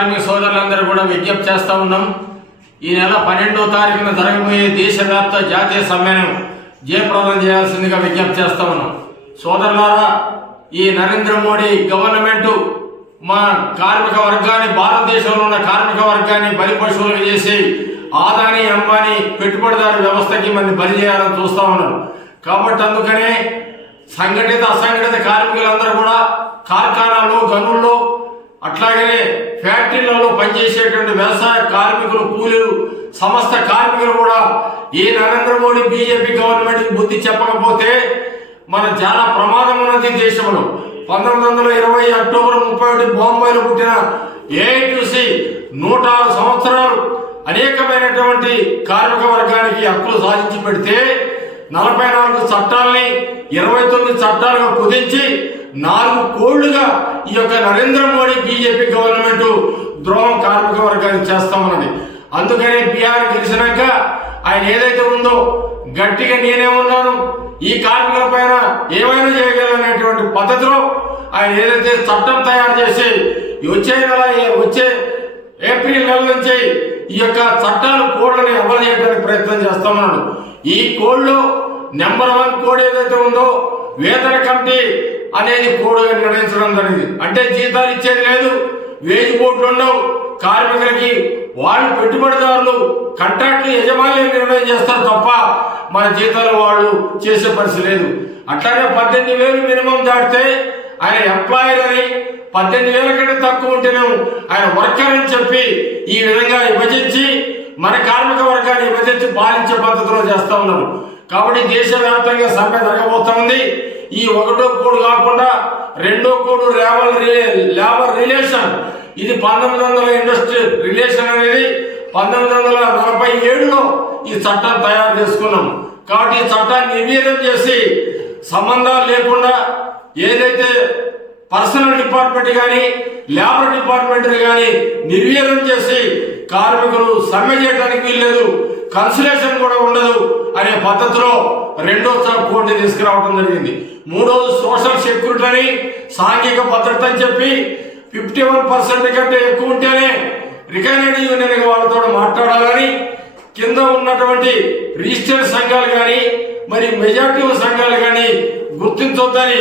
కార్మిక సోదరులందరూ కూడా విజ్ఞప్తి చేస్తూ ఉన్నాం. ఈ నెల 12వ తారీఖున జరగబోయే దేశవ్యాప్త జాతీయ సమ్మేళనం జయప్రదం చేయాల్సిందిగా విజ్ఞప్తి చేస్తూ ఉన్నాం. సోదరులారా, ఈ నరేంద్ర మోడీ గవర్నమెంట్ మా కార్మిక వర్గాన్ని, భారతదేశంలో ఉన్న కార్మిక వర్గాన్ని బలి పశువులుగా చేసి ఆదాని అంబానీ పెట్టుబడిదారు వ్యవస్థకి మన బలి చేయాలని చూస్తూ ఉన్నారు. కాబట్టి అందుకనే సంఘటిత అసంఘటిత కార్మికులందరూ కూడా కార్ఖానాలు, గనుల్లో, అట్లాగనే ఫ్యాక్టరీలలో పనిచేసేటువంటి వ్యవసాయ కార్మికులు, కూలీలు, సమస్త కార్మికులు కూడా ఈ నరేంద్ర మోడీ బీజేపీ గవర్నమెంట్ బుద్ధి చెప్పకపోతే మన చాలా ప్రమాదం ఉన్నది దేశంలో. 1920 అక్టోబర్ 31 బాంబేలో పుట్టిన ఏఐటీసీ 106 సంవత్సరాలు అనేకమైనటువంటి కార్మిక వర్గానికి హక్కులు సాధించి పెడితే 44 చట్టాలని 29 చట్టాలుగా కుదించి 4 కోళ్లుగా ఈ యొక్క నరేంద్ర మోడీ బీజేపీ గవర్నమెంట్ ద్రోహం కార్మిక వర్గానికి చేస్తామన్నది. అందుకనే బీహార్ గెలిచినాక ఆయన ఏదైతే ఉందో గట్టిగా నేనే ఉన్నాను, ఈ కార్మికుల పైన ఏమైనా చేయగలనేటువంటి పద్ధతిలో ఆయన ఏదైతే చట్టం తయారు చేసి వచ్చే ఏప్రిల్ నెల నుంచి ఈ యొక్క చట్టాలు కోడ్లని అమలు చేయడానికి ప్రయత్నం చేస్తామన్నాడు. ఈ కోడ్లో నెంబర్ 1 కోడ్ ఏదైతే ఉందో వేతన కమిటీ అనేది కోడ్గా నిర్ణయించడం జరిగింది. అంటే జీతాలు ఇచ్చేది లేదు, వేజ్ బోర్డులు ఉండవు, కార్మికులకి వాళ్ళు పెట్టుబడిదారులు కాంట్రాక్టులు యజమానులు నిర్ణయం చేస్తారు తప్ప మన జీతాలు వాళ్ళు చేసే పరిస్థితి లేదు. అట్లాగే 18,000 మినిమం దాటితే ఆయన ఎంప్లాయర్ అని, 18,000 కంటే తక్కువ ఉంటేనేమో ఆయన వర్కర్ అని చెప్పి ఈ విధంగా విభజించి మన కార్మిక వర్గాన్ని విభజించి పాలించే పద్ధతిలో చేస్తా ఉన్నారు. కాబట్టి దేశవ్యాప్తంగా సమ్మె జరగబోతోంది. ఈ 1వ కోడ్ కాకుండా 2వ కోడ్ లేబర్ రిలేషన్, ఇది 1900 ఇండస్ట్రీ రిలేషన్ అనేది 1947లో ఈ చట్టం తయారు చేసుకున్నాం. కాబట్టి ఈ చట్టాన్ని నిర్వీర్యం చేసి సంబంధాలు లేకుండా ఏదైతే పర్సనల్ డిపార్ట్మెంట్ కానీ లేబర్ డిపార్ట్మెంట్ కానీ నిర్వీర్యం చేసి కార్మికులు సమ్మె చేయడానికి వీల్లేదు, కన్సలేషన్ కూడా ఉండదు అనే పద్ధతిలో 2వ కోడ్ని తీసుకురావడం జరిగింది. 3వది సోషల్ సెక్యూరిటీ అని, సాంఘిక భద్రత అని చెప్పి 51% కంటే ఎక్కువ ఉంటేనే రికగ్నైజ్డ్ యూనియన్ వాళ్ళతో మాట్లాడాలని, కింద ఉన్నటువంటి రిజిస్టర్డ్ సంఘాలు కానీ మరి మెజార్టీ సంఘాలు కానీ గుర్తించొద్దని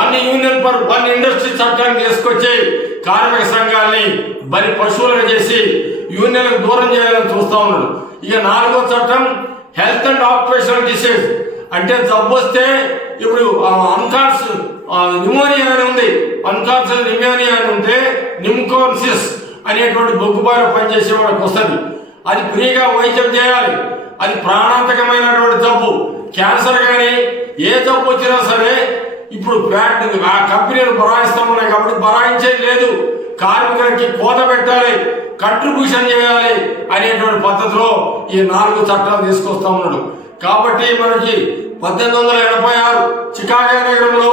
1 యూనియన్ పర్ 1 ఇండస్ట్రీ చట్టాన్ని తీసుకొచ్చి కార్మిక సంఘాలని బలి పశువులుగా చేసి యూనియన్లకు దూరం చేయాలని చూస్తా ఉన్నాడు. ఇక 4వ చట్టం హెల్త్ అండ్ ఆక్యుపేషనల్ డిసీజ్, అంటే జబ్బు వస్తే ఇప్పుడు అన్కాన్స్ న్యూమోనియా అని ఉంది, అన్కాన్స్ న్యూమోనియా అని ఉంటే నిమ్కోన్సిస్ అనేటువంటి బొగ్గుబారిలో పనిచేసే వాళ్ళకి వస్తుంది. అది ఫ్రీగా వైద్యం చేయాలి. అది ప్రాణాంతకమైనటువంటి జబ్బు, క్యాన్సర్ కానీ ఏ జబ్బు వచ్చినా సరే ఇప్పుడు ఆ కంపెనీలు బరాయిస్తూ ఉన్నాయి కాబట్టి బరాయించేది లేదు, కార్మికులకి కోత పెట్టాలి, కంట్రిబ్యూషన్ చేయాలి అనేటువంటి పద్ధతిలో ఈ 4 చట్టాలు తీసుకొస్తా ఉన్నాడు. కాబట్టి మనకి 1886 చికాగో నగరంలో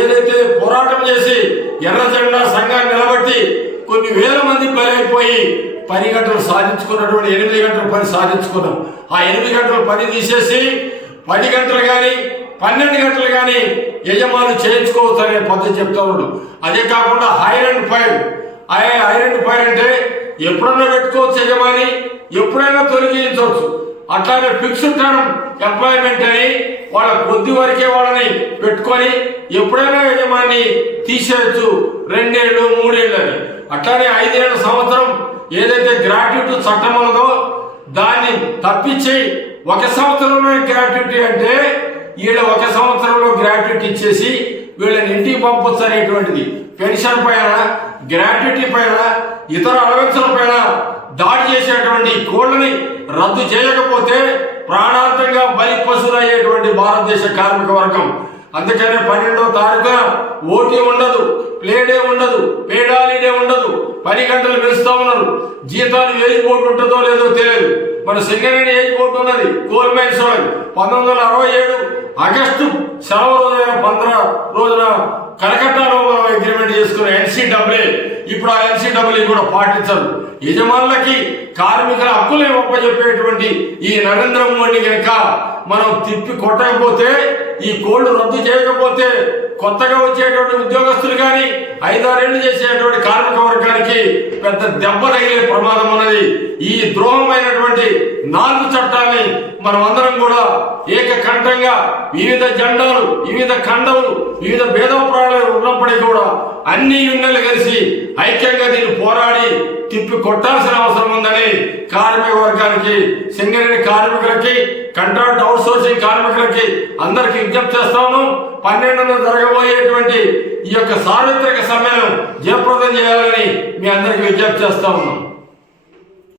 ఏదైతే పోరాటం చేసి ఎర్ర జెండా సంఘాన్ని నిలబట్టి కొన్ని వేల మంది బలైపోయి 10 గంటలు సాధించుకున్నటువంటి 8 గంటల పని సాధించుకున్నాం. ఆ 8 గంటల పని తీసేసి 10 గంటలు కానీ 12 గంటలు కానీ యజమాని చేయించుకోవచ్చు అనే పద్ధతి చెప్తా ఉన్నాడు. అదే కాకుండా ఐరన్ ఫైర్ అంటే ఎప్పుడన్నా పెట్టుకోవచ్చు యజమాని, ఎప్పుడైనా తొలగించవచ్చు. అట్లానే ఫిక్స్డ్ టర్మ్ ఎంప్లాయ్మెంట్ అని వాళ్ళ కొద్ది వరకే వాళ్ళని పెట్టుకొని ఎప్పుడైనా యజమాని తీసేయచ్చు, 2 ఏళ్ళు 3 ఏళ్ళు అని. అట్లానే 5 ఏళ్ళ సంవత్సరం ఏదైతే గ్రాట్యుటీ చట్టం ఉన్నదో దాన్ని తప్పించి 1 సంవత్సరంలో గ్రాట్యుటీ అంటే వీళ్ళ 1 సంవత్సరంలో గ్రాట్యుటీ ఇచ్చేసి వీళ్ళని ఇంటికి పంపొచ్చు అనేటువంటిది. పెన్షన్ పైన, గ్రాట్యుటీ పైన, ఇతర అలవెన్సుల పైన దాడి చేసేటువంటి కోళ్లని రద్దు చేయకపోతే ప్రాణాంతంగా బలి పశువులయ్యేటువంటి భారతదేశ కార్మిక వర్గం. అందుకనే 12వ తారీఖున ఓటీ ఉండదు, ప్లేడే ఉండదు, పేడ్ హాలిడే ఉండదు, 10 గంటలు పెంచుతా ఉన్నారు. జీతాలు ఏజ్ బోర్డు ఉంటుందో లేదో తెలియదు. మన సింగరేణి ఏజ్ బోర్డు ఉన్నది కోల్ మైన్స్ 1967 ఆగస్టు సెలవు రోజైన 15 రోజున కలకట్టాలో అగ్రిమెంట్ చేసుకున్న NCAA ఇప్పుడు ఆ NCAA కూడా పాటించరు. యజమానులకి కార్మికుల హక్కులే ఒప్పజెప్పేటువంటి ఈ నరేంద్ర మోడీ కనుక మనం తిప్పి కొట్టకపోతే, ఈ కోళ్లు రద్దు చేయకపోతే కొత్తగా వచ్చేటువంటి ఉద్యోగస్తులు కానీ 5-6 ఏళ్లు చేసేటువంటి కార్మిక వర్గానికి పెద్ద దెబ్బ తగిలే ప్రమాదం ఉన్నది. ఈ ద్రోహమైనటువంటి 4 చట్టాలని మనం అందరం కూడా ఏకకంఠంగా వివిధ జెండాలు, వివిధ ఖండవులు, వివిధ భేదాభిప్రాయాలు ఉన్నప్పటికీ కూడా అన్ని యూనియన్లు కలిసి ఐక్యంగా దీన్ని పోరాడి తిప్పి కొట్టాల్సిన అవసరం ఉందని కార్మిక వర్గానికి, సింగరేణి కార్మికులకి, కాంట్రాక్ట్ అవుట్ సోర్సింగ్ కార్మికులకి అందరికి విజ్ఞప్తి చేస్తాను. 12న జరగబోయేటువంటి ఈ యొక్క సార్వత్రిక సమ్మెను జయప్రదం చేయాలని మీ అందరికి విజ్ఞప్తి చేస్తా ఉన్నాం.